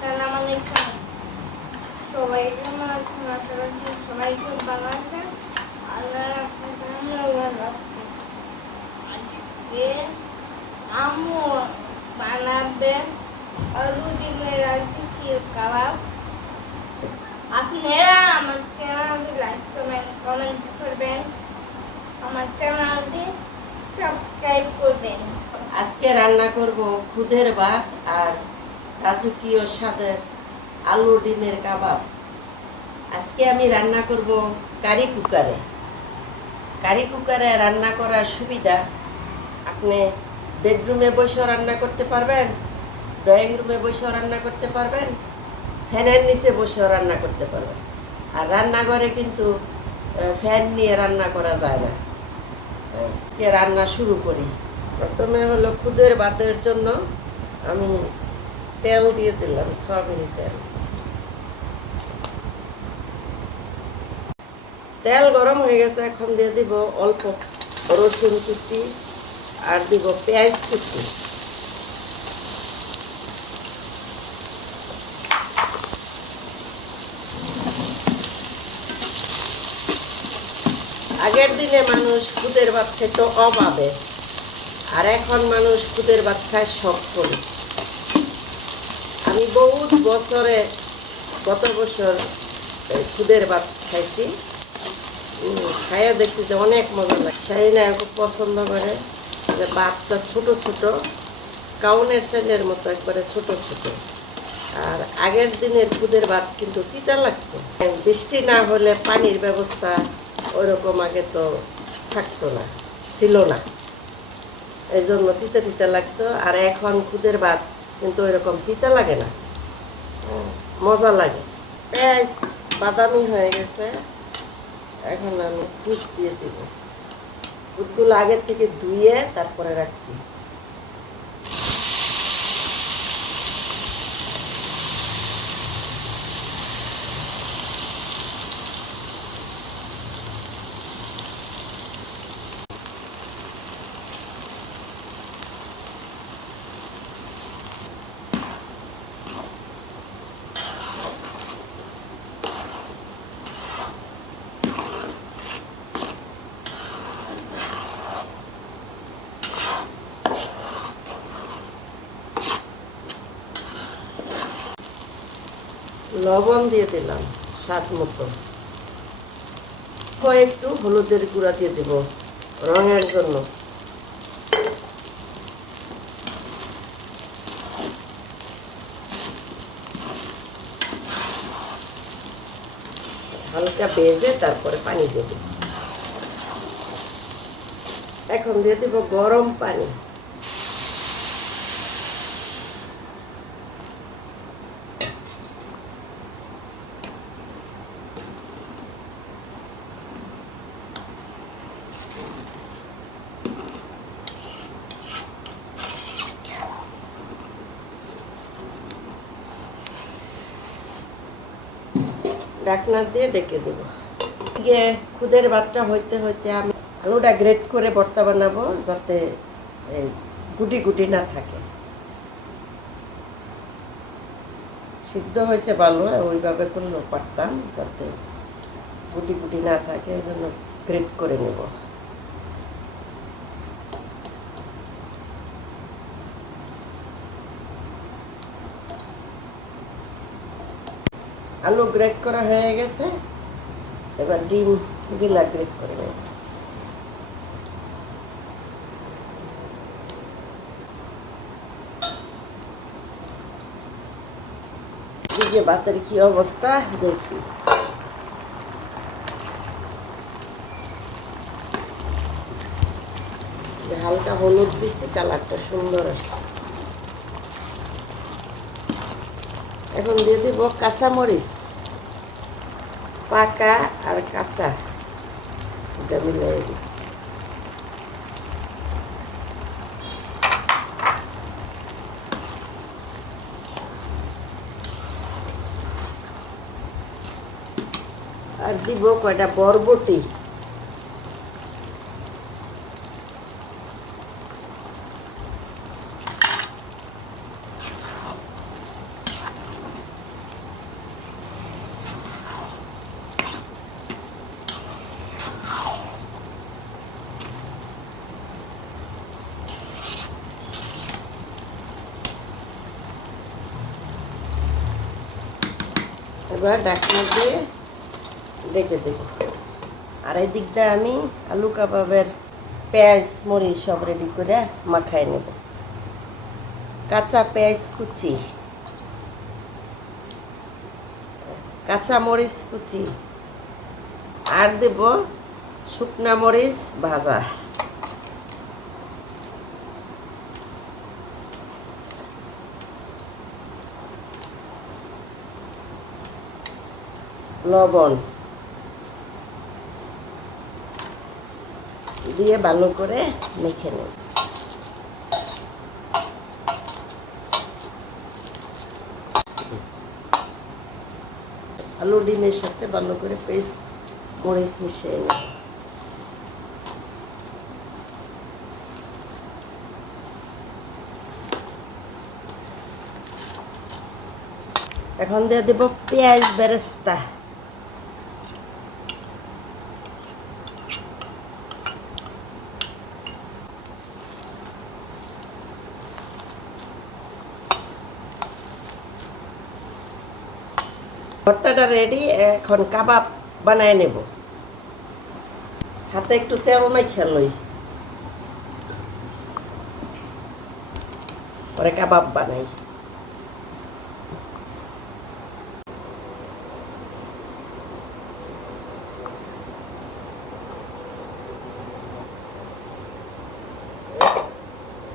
আসসালামু আলাইকুম। সবাই কেমন আছেন? আশা রাখি সবাই খুব ভালো আছেন। আল্লাহর রহমতে আমরাও ভালো আছি। আজকে আম্মু বানাবে আলু ডিমের রাজকীয় কাবাব। আপনারা আমার চ্যানেলটি লাইক করবেন, কমেন্ট করবেন, আমার চ্যানেলটি সাবস্ক্রাইব করবেন। আজকে রান্না করব খুদের ভাত আর রাজকীয় স্বাদের আলু ডিমের কাবাব। আজকে আমি রান্না করব কারি কুকারে। কারি কুকারে রান্না করার সুবিধা, আপনি বেডরুমে বসেও রান্না করতে পারবেন, ড্রয়িং রুমে বসেও রান্না করতে পারবেন, ফ্যানের নিচে বসেও রান্না করতে পারবেন। আর রান্নাঘরে কিন্তু ফ্যান নিয়ে রান্না করা যায় না। আজকে রান্না শুরু করি। প্রথমে হলো খুদের ভাতের জন্য আমি তেল দিয়ে দিলাম, সয়াবিন তেল। তেল গরম হয়ে গেছে, এখন দিয়ে দিব অল্প রসুন কুচি আর দিব পেঁয়াজ কুচি। আগের দিনে মানুষ খুদের ভাত খেত অভাবে, আর এখন মানুষ খুদের ভাত খায় শখ করে। আমি বহুত বছরে গত বছর খুদের ভাত খাইছি, খাইয়া দেখছি যে অনেক মজা লাগে। শাহিনা খুব পছন্দ করে যে ভাতটা ছোট ছোট, কাউনের চালের মতো একবারে ছোট ছোট। আর আগের দিনের খুদের ভাত কিন্তু তিতা লাগতো। বৃষ্টি না হলে পানির ব্যবস্থা ওইরকম আগে তো থাকতো না, ছিল না, এই জন্য তিতা তিতা লাগতো। আর এখন খুদের ভাত কিন্তু ওইরকম তিতা লাগে না, মজা লাগে। পেঁয়াজ বাদামি হয়ে গেছে, এখন আমি খুদ দিয়ে দিব। খুদগুলো আগের থেকে ধুয়ে তারপরে রাখছি। লবণ দিয়ে দিলাম স্বাদ মতো, একটু হলুদের গুঁড়া দিয়ে দেব রঙের জন্য। হালকা ভেজে তারপরে পানি দিয়ে দেব। এখন দিয়ে দেব গরম পানি। ঢাকনা দিয়ে ডেকে দেবো। খুদের ভাতটা হইতে হইতে আমি আলুটা গ্রেট করে ভর্তা বানাবো, যাতে গুটি গুটি না থাকে। সিদ্ধ হয়েছে ভালো, ওইভাবে করলেও পারতাম, যাতে গুটি গুটি না থাকে, এই জন্য গ্রেট করে নেব। আলু গ্রেট করা হয়ে গেছে, এবার ডিম গিলা গ্রেট করে নেব। যে ভাতের কি অবস্থা দেখি। হালকা হলুদ দিচ্ছি, কালারটা সুন্দর আসছে। এখন দিয়ে দিব কাঁচামরিচ, পাকা আর কাঁচা এটা মিলিয়ে দিচ্ছি। আর দিব কয়টা বরবটি। এবার ঢাকনা দিয়ে রেখে দেব। আর এই দিক দিয়ে আমি আলু কাবাবের পেঁয়াজ মরিচ সব রেডি করে মাখাই নেব। কাঁচা পেঁয়াজ কুচি, কাঁচা মরিচ কুচি, আর দেব শুকনা মরিচ ভাজা। লবণ দিয়ে ভালো করে মেখে নেব। আলু ডিমের সাথে ভালো করে পেস্ট মরিচ মিশিয়ে নেব। এখন দিয়ে দেব পেঁয়াজ বেরেস্তা। ভর্তাটা রেডি, এখন কাবাব বানায় নেব। হাতে একটু তেল মাখিয়ে লই, পরে কাবাব বানাই।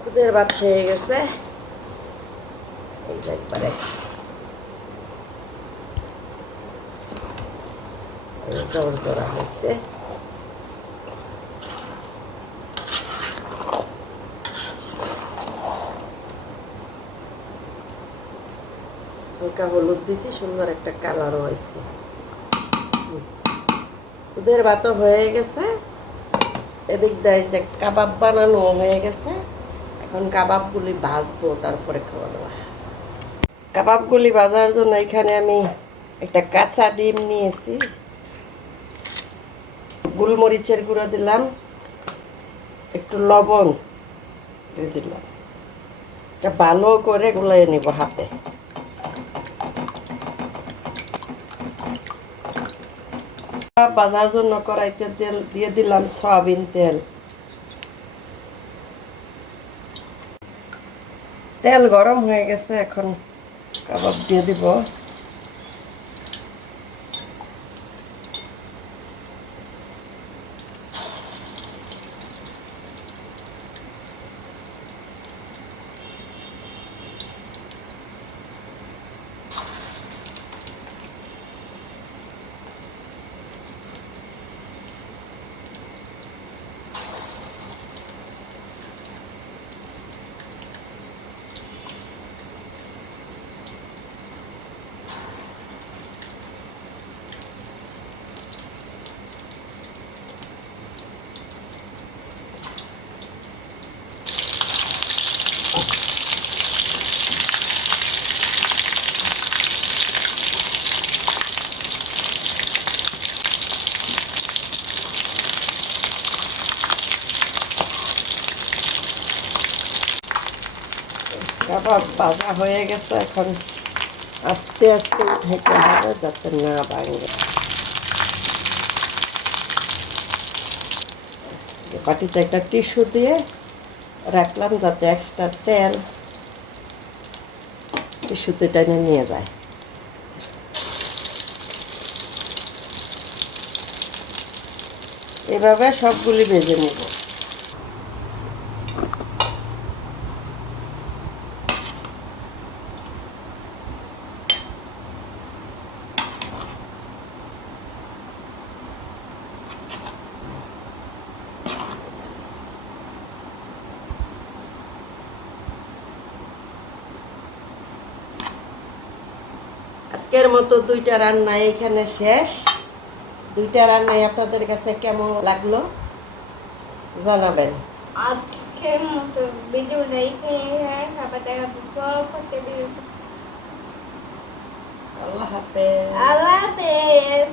খুদের ভাত হয়ে গেছে, এই যে একবারে জোর জোড়া হয়েছে। হালকা হলুদ দিছি, সুন্দর একটা কালারও হয়েছে। খুদের ভাতও হয়ে গেছে, এদিক দিয়ে যে কাবাব বানানো হয়ে গেছে। এখন কাবাবগুলি ভাজবো, তারপরে খাওয়া দাওয়া। কাবাবগুলি ভাজার জন্য এখানে আমি একটা কাঁচা ডিম নিয়েছি, গোলমরিচের গুঁড়ো দিলাম, একটু লবণ দিয়ে দিলাম। এটা ভালো করে গুলাই নিব হাতে। ভাজার জন্য কড়াইতে তেল দিয়ে দিলাম সয়াবিন তেল। তেল গরম হয়ে গেছে, এখন কাবাব দিয়ে দিব। কাবাব ভাজা হয়ে গেছে, এখন আস্তে আস্তে উঠাইতে হবে যাতে না ভাঙে। বাটিতে একটা টিস্যু দিয়ে রাখলাম যাতে এক্সট্রা তেল টিস্যুতে টেনে নিয়ে যায়। এভাবে সবগুলি ভেজে নেব। আজকের মতো 2টা রান্না এখানে শেষ। 2টা রান্নাই আপনাদের কাছে কেমন লাগলো জানাবেন। আজকের মতো ভিডিওটা এখানে আবার দেখা পরবর্তী ভিডিওতে। আল্লাহ হাফেজ। আল্লাহ হাফেজ।